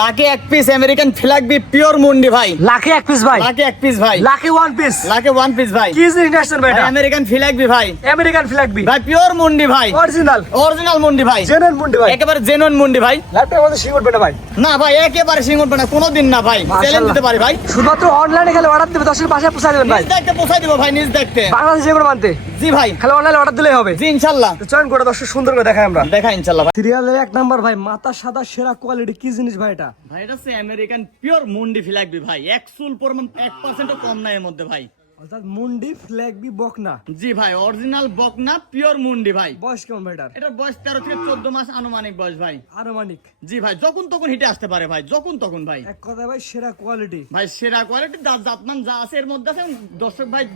লাখে এক piece American flag B pure মুন্ডি ভাই। লাখে এক পিস ভাই, লাখে এক পিস ভাই, লাখে ওয়ান পিস, লাখে ওয়ান পিস ভাই। কি জিনিস নেছেন ভাই? এটা আমেরিকান ফ্ল্যাগ বি ভাই, আমেরিকান ফ্ল্যাগ বি ভাই পিওর মুন্ডি ভাই, অরিজিনাল অরিজিনাল মুন্ডি ভাই, জেনুইন মুন্ডি ভাই, একেবারে জেনুইন মুন্ডি ভাই। ল্যাপটপ মধ্যে সিং উঠবে না ভাই। না ভাই একেবারে সিং উঠবে না কোনোদিন না ভাই, চ্যালেঞ্জ দিতে পারি ভাই। শুধুমাত্র অনলাইনে খেলে অর্ডার দিবে, দর্শকের বাসায় পৌঁছে দেবেন ভাই। নিজ দেখতে পৌঁছাই দিব ভাই, নিজ দেখতে। বাংলাদেশ যে কোনো মানতে জি ভাই, খালি অনলাইনে অর্ডার দিলেই হবে। জি ইনশাআল্লাহ। তো চয়ন করে দর্শক সুন্দর করে দেখাই আমরা। দেখা ইনশাআল্লাহ ভাই। সিরিয়ালের এক নাম্বার ভাই, মাথা সাদা সেরা কোয়ালিটি, কি জিনিস ভাই এটা? ভাই এটা হচ্ছে আমেরিকান পিওর মুন্ডি ফ্ল্যাগ বি ভাই, 100 পরিমাণ 1% কম নাই এর মধ্যে ভাই। অর্থাৎ মুন্ডি ফ্ল্যাগ বি বকনা। জি ভাই, অরিজিনাল বকনা পিওর মুন্ডি ভাই। বয়স কেমন ভাই এটার? এটার বয়স 13 থেকে 14 মাস আনুমানিক বয়স ভাই। আনুমানিক। জি ভাই, যখন তখন হিটে আসতে পারে ভাই, যখন তখন ভাই। এক কথা ভাই সেরা কোয়ালিটি। ভাই সেরা কোয়ালিটি জাতমান যা আছে এর মধ্যে আছে, দর্শক ভাই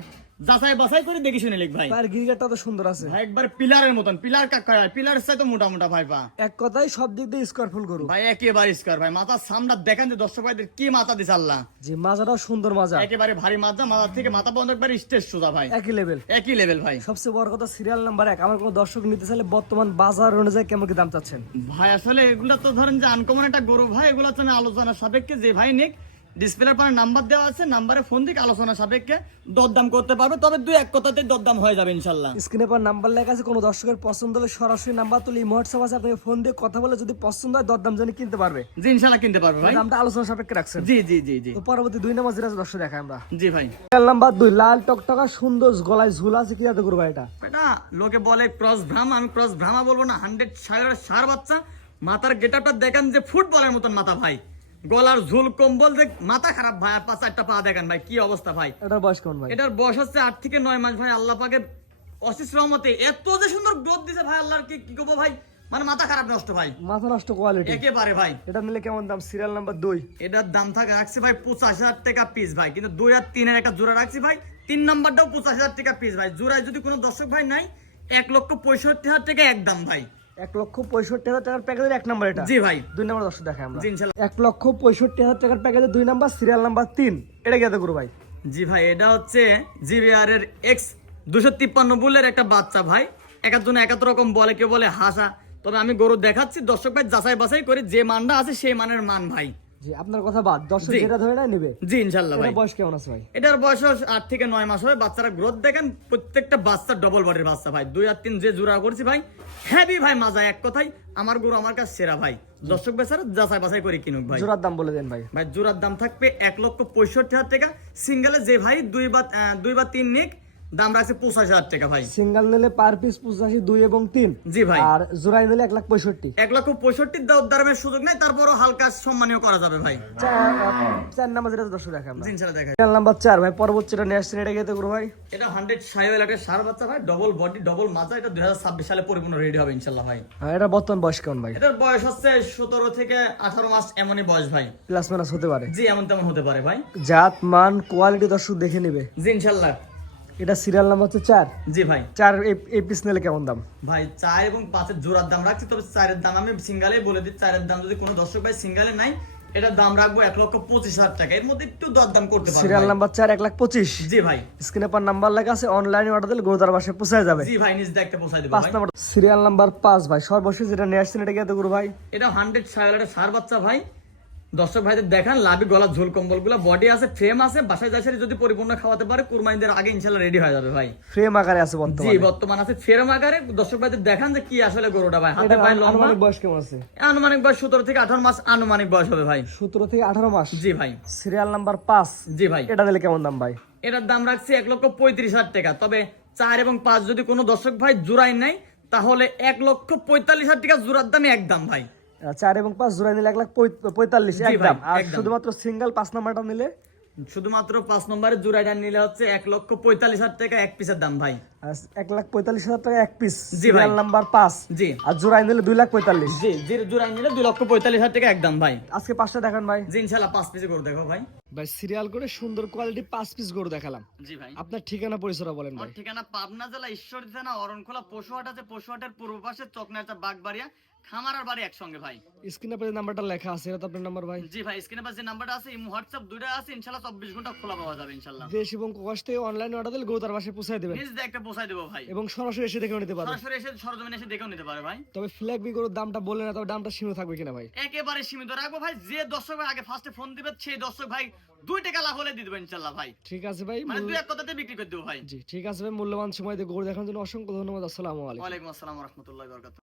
যাচাই বাছাই করে দেখি শুনে লিখ ভাই। তার গিরিগারটা তো সুন্দর আছে ভাই একবার পিলারের মতন, পিলার কাকা পিলার চাই তো মোটা মোটা ভাই পা। এক কথাই সব দিক দিয়ে স্কোয়ার ফুল করু ভাই একেবারে স্কয়ার ভাই, মাথার সামনে দেখেন যে দর্শক ভাইদের কি মাথা দিছে আল্লাহ। যে মাজাটাও সুন্দর মাজা, একেবারে ভারী মাজা, মাথা থেকে মাথা পর্যন্ত একবার স্টেজ সোজা ভাই, একই লেভেল। একই লেভেল ভাই। সবচেয়ে বড় কথা সিরিয়াল নাম্বার 1, আমার কোনো দর্শক নিতে চাইলে বর্তমান বাজার অনুযায়ী কেমন কি দাম চাচ্ছেন? ভাই আসলে এগুলা তো ধরেন যে আনকমন একটা গরু ভাই, এগুলা তো আমি আলোচনা সাপেক্ষে যে ভাই নিক ডিসপ্লের পারে নাম্বার দেওয়া আছে, নাম্বারে ফোন দিকে আলোচনা সাপেক্ষে দরদাম করতে পারবে, তবে দুই এক কথাতে দরদাম হয়ে যাবে ইনশাআল্লাহ। স্ক্রিনে পর নাম্বার লেখা আছে, কোনো দর্শকের পছন্দ হলে সরাসরি নাম্বার তুলে হোয়াটসঅ্যাপ আছে, আপনাকে ফোন দিয়ে কথা বলে যদি পছন্দ হয় দরদাম জানি কিনতে পারবে। জি ইনশাআল্লাহ কিনতে পারবে ভাই, দামটা আলোচনা সাপেক্ষে রাখছেন। জি জি জি জি তো পরবর্তী 2 নাম্বার যেটা আছে দর্শক দেখাই আমরা। জি ভাই। সিরিয়াল নাম্বার 2, লাল টকটকা সুন্দর গলায় ঝুলা আছে, কি জাতে করবো এটা? এটা লোকে বলে ক্রস ভ্রাম, আমি ক্রস ভ্রামা বলবো না, 100 সার বাচ্চা। মাথার গেটআপটা দেখেন যে ফুটবলের মতন মাথা ভাই, গলার ঝুল কম্বল দেখ, মাথা খারাপ ভাই, আর 5-4টা পা দেখেন ভাই কি অবস্থা ভাই। এটার বয়স কেমন ভাই? এটার বয়স হচ্ছে 8 থেকে 9 মাস ভাই। আল্লাহ পাকের অশেষ রহমতে এত যে সুন্দর গ্রোথ দিছে ভাই, আল্লাহর কি করবো ভাই, মানে মাথা খারাপ নষ্ট ভাই, মাথা নষ্ট কোয়ালিটি একেবারে ভাই। এটা নিলে কেমন দাম? সিরিয়াল নাম্বার 2, এটার দাম থাকে রাখছি ভাই 85,000 টাকা পিস ভাই, কিন্তু 2 আর 3 এর একটা জোড়া রাখছি ভাই, 3 নাম্বারটাও 85,000 টাকা পিস ভাই। জোড়ায় যদি কোনো দর্শক ভাই নাই, 1,65,000 টাকা একদম ভাই। 1,65,000 টাকার প্যাকেজের 1 নাম্বার এটা। জি ভাই। 2 নাম্বার দর্শক দেখাই আমরা। জি ইনশাআল্লাহ। 1,65,000 টাকার প্যাকেজের 2 নাম্বার, সিরিয়াল নাম্বার 3, এটা কি জাতে করবো ভাই? জি ভাই, এটা হচ্ছে জিবিআর এর X 253 বুলের একটা বাচ্চা ভাই। একজন এক এক রকম বলে, কেউ বলে হাসা, তবে আমি গরু দেখাচ্ছি দর্শক ভাই যাচাই বাছাই করে যে মানটা আছে সেই মানের মান ভাই। জি আপনার কথা বাদ, দর্শক জি। যেটা ধরে না নেবে। জি ইনশাআল্লাহ ভাই। এটা বয়স কেমন আছে ভাই? এটার বয়স 8 থেকে 9 মাস হবে। বাচ্চারা গ্রোথ দেখেন, প্রত্যেকটা বাচ্চা ডবল বডির বাচ্চা ভাই। 2 আর 3 যে জোড়া করছি ভাই, হেভি ভাই মাজা। এক কথাই আমার গরু আমার কাছে সেরা ভাই। দর্শক বেচারা যাচাই বাছাই করে কিনুক ভাই। জোড়ার দাম বলে দেন ভাই। ভাই জোড়ার দাম থাকবে 1,65,000 টাকা। সিঙ্গেলে যে ভাই 2 বা 3 নিক, দাম রাখছে 85,000 টাকা ভাই। সিঙ্গেল নিলে পার পিস 85, 2 এবং 3। জি ভাই। আর জোড়াই নিলে 1,65,000। 1,65,000 দামের সুযোগ নাই, তারপরও হালকা সম্মানীয় করা যাবে ভাই। 4 নাম্বার যেটা দর্শক দেখাই আমরা। জি ইনশাআল্লাহ দেখা। সিরিয়াল নাম্বার 4 ভাই, পরবর্তীটা নিয়ে আসছেন, এটা কি জাতে করবো ভাই? এটা 100 সাইওয়াল একটা সার বাচ্চা ভাই, ডবল বডি ডবল মাজা। এটা 2026 সালে পরিপূর্ণ রেডি হবে ইনশাআল্লাহ ভাই। আর এটা বর্তমান বয়স কেমন ভাই? এটার বয়স হচ্ছে 17 থেকে 18 মাস, এমনই বয়স ভাই। প্লাস মাইনাস হতে পারে। জি এমন তেমন হতে পারে ভাই। জাত মান কোয়ালিটি দর্শক দেখে নেবে। জি ইনশাআল্লাহ। এটা সিরিয়াল নাম্বার হচ্ছে 4। জি ভাই। 4 এই পিস নিলে কেমন দাম? ভাই 4 এবং 5 এর জোড়ার দাম রাখছি, তবে 4 এর দাম আমি সিঙ্গেলে বলে দিই। 4 এর দাম যদি কোনো দর্শক ভাই সিঙ্গেলে নাই, এটার দাম রাখবো 1,25,000 টাকা। এর মধ্যে একটু দরদাম করতে পারবে। Serial number 4, 1,25,000। জি ভাই। স্ক্রিনে পর নাম্বার লেখা আছে, অনলাইনে অর্ডার দিলে গরুদার বাসায় পৌঁছে যাবে। জি ভাই, নিজ দেখতে পৌঁছাই দেব 5 ভাই। নাম্বার সিরিয়াল নাম্বার 5 ভাই, সর্বশেষ যেটা নিয়ে আসছেন, এটা কি জাতে করবো ভাই? এটা 100 সাইওয়ালের সার বাচ্চা ভাই। দর্শক ভাইদের দেখান, লাভি গলা ঝোল কম্বল গুলা, বডি আছে, ফ্রেম আছে। বাসায় যাই যদি পরিপূর্ণ খাওয়াতে পারে, কুরবানিদের আগে ইনশাআল্লাহ রেডি হয়ে যাবে ভাই। ফ্রেম আকারে আছে জি বর্তমানে। বর্তমান আছে ফ্রেম আকারে। দর্শক ভাইদের দেখান যে কি আসলে গরুটা ভাই, হাতে এটা পায়ে লম্বা। আনুমানিক বয়স কেমন আছে? আনুমানিক বয়স 17 থেকে 18 মাস আনুমানিক বয়স হবে ভাই। 17 থেকে 18 মাস। জি ভাই। Serial number 5। জি ভাই। এটা নিলে কেমন দাম ভাই? এটার দাম রাখছি 1,35,000 টাকা। তবে 4 এবং 5 যদি কোনো দর্শক ভাই জোড়াই নেই, তাহলে 1,45,000 টাকা জোড়ার দামে একদম ভাই। 4 এবং 5 জোড়া নিলে 1,45,000 জি ভাই, একদম। আর একদম। শুধুমাত্র সিঙ্গেল 5 নাম্বারটা নিলে শুধুমাত্র 5 নম্বরের জোড়াটা নিলে হচ্ছে 1,45,000 টাকা এক পিসের দাম ভাই। 1,45,000 টাকা এক পিস। জি ভাই। Serial number 5। জি। আর জোড়াই নিলে 2,45,000। জি জি, জোড়াই নিলে 2,45,000 টাকা একদম ভাই। আজকে 5টা দেখান ভাই। জি ইনশাআল্লাহ 5 পিস করে দেখো ভাই। ভাই সিরিয়াল করে সুন্দর কোয়ালিটি 5 পিস গরু দেখালাম। জি ভাই। আপনার ঠিকানা পরিচয় বলেন ভাই। আমার ঠিকানা পাবনা জেলা ঈশ্বরদী থানা অরণখোলা পশুহাট আছে। পশুহাটের পূর্ব পাশে চকনাচা বাগবাড়িয়া খামার আর বাড়ি একসঙ্গে ভাই। স্ক্রিনে আপনার নাম্বারটা লেখা আছে, এটা তো আপনার নাম্বার ভাই? জি ভাই, স্ক্রিনে পাশে নাম্বারটা আছে, ইমো হোয়াটসঅ্যাপ দুইটা আছে, ইনশাআল্লাহ 24 ঘন্টা খোলা পাওয়া যাবে ইনশাআল্লাহ। দেশ এবং প্রবাস থেকে অনলাইনে অর্ডার দিলে গরু তার বাসায় পৌঁছায় দেবেন নিজ দিয়ে একটা পৌঁছায় দেবো ভাই, এবং সরাসরি এসে দেখেও নিতে পারবেন। সরাসরি এসে সরজমিনে এসে দেখেও নিতে পারে ভাই। তবে ফ্ল্যাগ বি গরুর দামটা বললেন না, তবে দামটা সীমিত থাকবে কিনা ভাই? একেবারে সীমিত রাখবো ভাই, যে দর্শক ভাই আগে ফার্স্টে ফোন দিবে সেই দর্শক ভাই 2 টাকা লাভ হলে দিয়ে দেবেন ইনশাআল্লাহ ভাই। ঠিক আছে ভাই, মানে 2 এক কথাতে বিক্রি করে দেবো ভাই। জি ঠিক আছে ভাই, মূল্যবান সময় দিয়ে গরু দেখানোর জন্য অসংখ্য ধন্যবাদ। আসসালামু আলাইকুম। ওয়ালাইকুম আসসালাম ওয়া রাহমাতুল্লাহি ওয়া বারাকাতুহু।